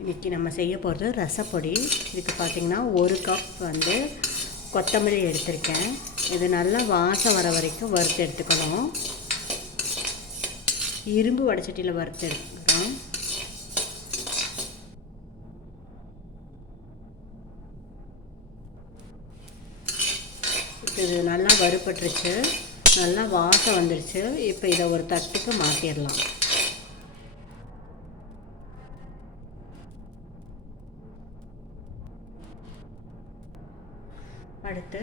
இன்றைக்கி நம்ம செய்ய போகிறது ரசப்பொடி. இதுக்கு பார்த்திங்கன்னா 1 கப் வந்து கொத்தமல்லி எடுத்திருக்கேன். இது நல்லா வாசம் வர வரைக்கும் வறுத்து எடுத்துக்கணும். இரும்பு வடைச்சட்டியில் வறுத்து எடுத்துக்கிறோம். இது நல்லா வறுபட்டுருச்சு, நல்லா வாசம் வந்துருச்சு. இப்போ இதை ஒரு தட்டுக்கு மாற்றிடலாம். அடுத்து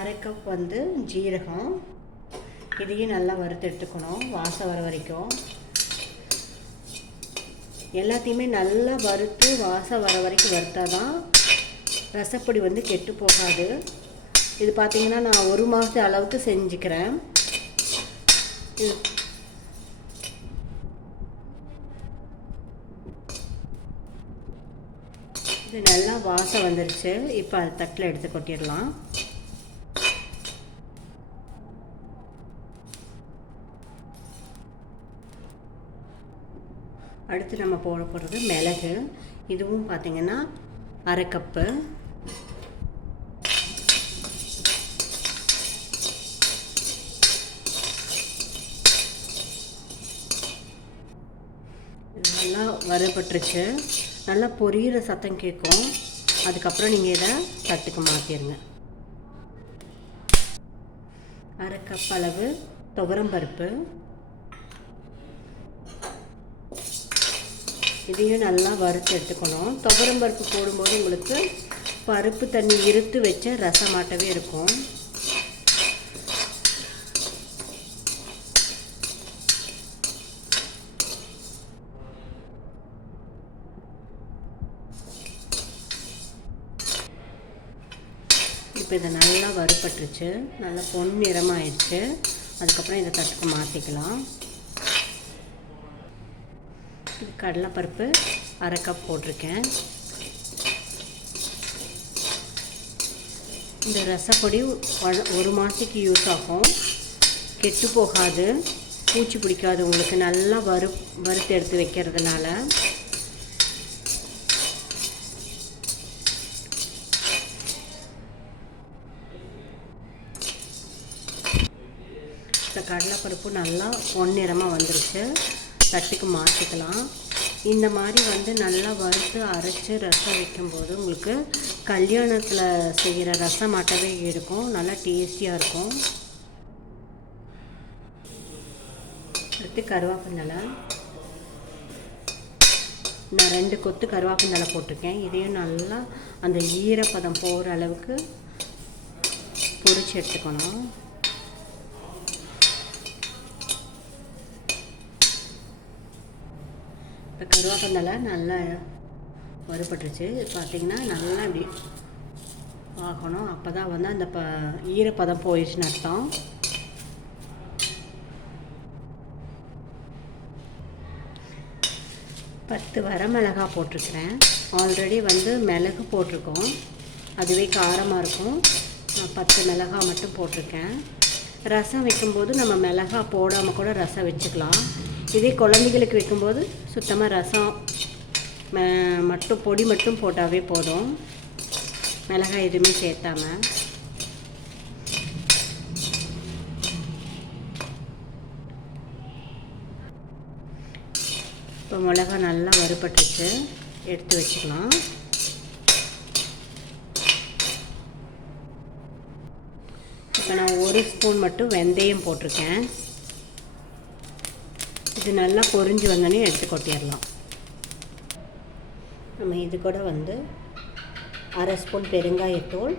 1/2 கப் வந்து ஜீரகம், இதையும் நல்லா வறுத்து எடுத்துக்கணும் வாசம் வர வரைக்கும். எல்லாத்தையுமே நல்லா வறுத்து வாசம் வர வரைக்கும் வறுத்தா தான் ரசப்பொடி வந்து கெட்டு போகாது. இது பார்த்திங்கன்னா நான் 1 மாதத்து அளவுக்கு செஞ்சுக்கிறேன். இது நல்லா வாசம் வந்துருச்சு. இப்போ அது தட்டில் எடுத்து கொட்டிடலாம். அடுத்து நம்ம போட போகிறது மிளகு. இதுவும் பார்த்திங்கன்னா 1/2 கப்பு. நல்லா வறுபட்டுருச்சு, நல்லா பொரியிற சத்தம் கேட்கும். அதுக்கப்புறம் நீங்கள் இதை தட்டுக்கு மாற்றிடுங்க. 1/2 கப் அளவு துவரம்பருப்பு, இதையும் நல்லா வறுத்து எடுத்துக்கணும். துவரம்பருப்பு போடும்போது உங்களுக்கு பருப்பு தண்ணி இருத்து வச்ச ரசமாட்டவே இருக்கும். இப்போ இதை நல்லா வறுபட்டுருச்சு, நல்லா பொன்னிறமாயிடுச்சு. அதுக்கப்புறம் இதை தட்டுக்கு மாற்றிக்கலாம். இது கடலைப்பருப்பு 1/2 கப் போட்டிருக்கேன். இந்த ரசப்பொடி 1 மாதத்துக்கு யூஸ் ஆகும், கெட்டு போகாது, பூச்சி பிடிக்காது. உங்களுக்கு நல்லா வறுத்து எடுத்து வைக்கிறதுனால. இந்த கடலைப்பருப்பு நல்லா பொன்னிறமாக வந்துருச்சு, தட்டுக்கு மாற்றிக்கலாம். இந்த மாதிரி வந்து நல்லா வறுத்து அரைச்சி ரசம் வைக்கும்போது உங்களுக்கு கல்யாணத்தில் செய்கிற ரசமாட்டவே இருக்கும், நல்லா டேஸ்டியாக இருக்கும். அடுத்து கருவேப்பிலை, நான் 2 கொத்து கருவேப்பிலை போட்டிருக்கேன். இதையும் நல்லா அந்த ஈரப்பதம் போகிற அளவுக்கு பொரிச்சு எடுத்துக்கணும். இப்போ கருவேப்பிலை நல்லா வறுபட்டுருச்சு. பார்த்திங்கன்னா நல்லா இப்படி ஆகணும், அப்போ தான் வந்து அந்த ஈரப்பதம் போயிடுச்சுன்னு அர்த்தம். பத்து வரமிளகா போட்டிருக்கிறேன். ஆல்ரெடி வந்து மிளகு போட்டிருக்கோம், அதுவே காரமாக இருக்கும். நான் 10 மிளகா மட்டும் போட்டிருக்கேன். ரசம் வைக்கும்போது நம்ம மிளகா போடாமல் கூட ரசம் வச்சுக்கலாம். இதே குழந்தைகளுக்கு வைக்கும்போது சுத்தமாக ரசம் மட்டும் பொடி மட்டும் போட்டாவே போதும், மிளகாய் எதுவுமே சேர்த்தாமல். இப்போ மிளகா நல்லா வறுபட்டுருச்சு, எடுத்து வச்சுக்கலாம். இப்போ நான் 1 ஸ்பூன் மட்டும் வெந்தயம் போட்டிருக்கேன். இது நல்லா பொரிஞ்சு வந்தோடனே எடுத்து கொட்டிடலாம். நம்ம இது கூட வந்து 1/2 ஸ்பூன் பெருங்காயத்தூள்,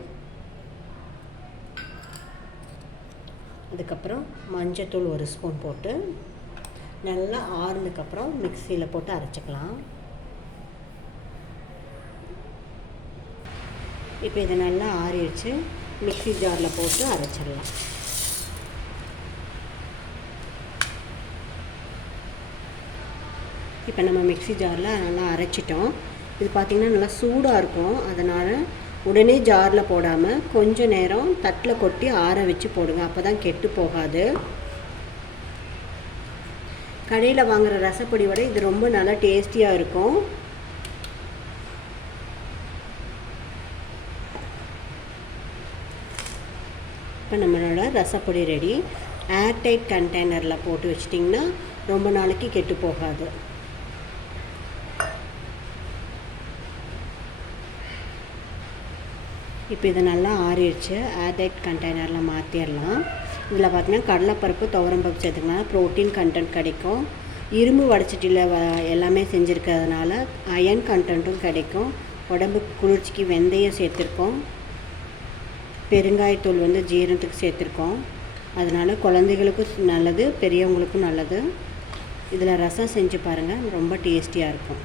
அதுக்கப்புறம் மஞ்சத்தூள் 1 ஸ்பூன் போட்டு நல்லா ஆறுனதுக்கப்புறம் மிக்சியில் போட்டு அரைச்சிக்கலாம். இப்போ இதை நல்லா ஆறிடுச்சு, மிக்சி ஜாரில் போட்டு அரைச்சிடலாம். இப்போ நம்ம மிக்சி ஜாரில் நல்லா அரைச்சிட்டோம். இது பார்த்திங்கன்னா நல்லா சூடாக இருக்கும், அதனால் உடனே ஜாரில் போடாமல் கொஞ்சம் நேரம் தட்டில் கொட்டி ஆற வச்சு போடுங்க, அப்போ தான் கெட்டு போகாது. கடையில் வாங்குகிற ரசப்பொடி விட இது ரொம்ப நல்லா டேஸ்டியாக இருக்கும். இப்போ நம்மளோட ரசப்பொடி ரெடி. ஏர்டைட் கண்டெய்னரில் போட்டு வச்சிட்டிங்கன்னா ரொம்ப நாளைக்கு கெட்டு போகாது. இப்போ இது நல்லா ஆறிடுச்சு. ஏர்டைட் கண்டெய்னரில் மாற்றிடலாம். இதில் பார்த்திங்கன்னா கடலைப்பருப்பு துவரம்பருப்பு சேர்த்துக்கனால ப்ரோட்டீன் கண்டென்ட் கிடைக்கும். இரும்பு வடச்சட்டியில் எல்லாமே செஞ்சுருக்கிறதுனால அயன் கண்டென்ட்டும் கிடைக்கும். உடம்புக்கு குளிர்ச்சிக்கு வெந்தயம் சேர்த்துருக்கோம். பெருங்காயத்தூள் வந்து ஜீரணத்துக்கு சேர்த்துருக்கோம். அதனால் குழந்தைகளுக்கும் நல்லது, பெரியவங்களுக்கும் நல்லது. இதில் ரசம் செஞ்சு பாருங்கள், ரொம்ப டேஸ்டியாக இருக்கும்.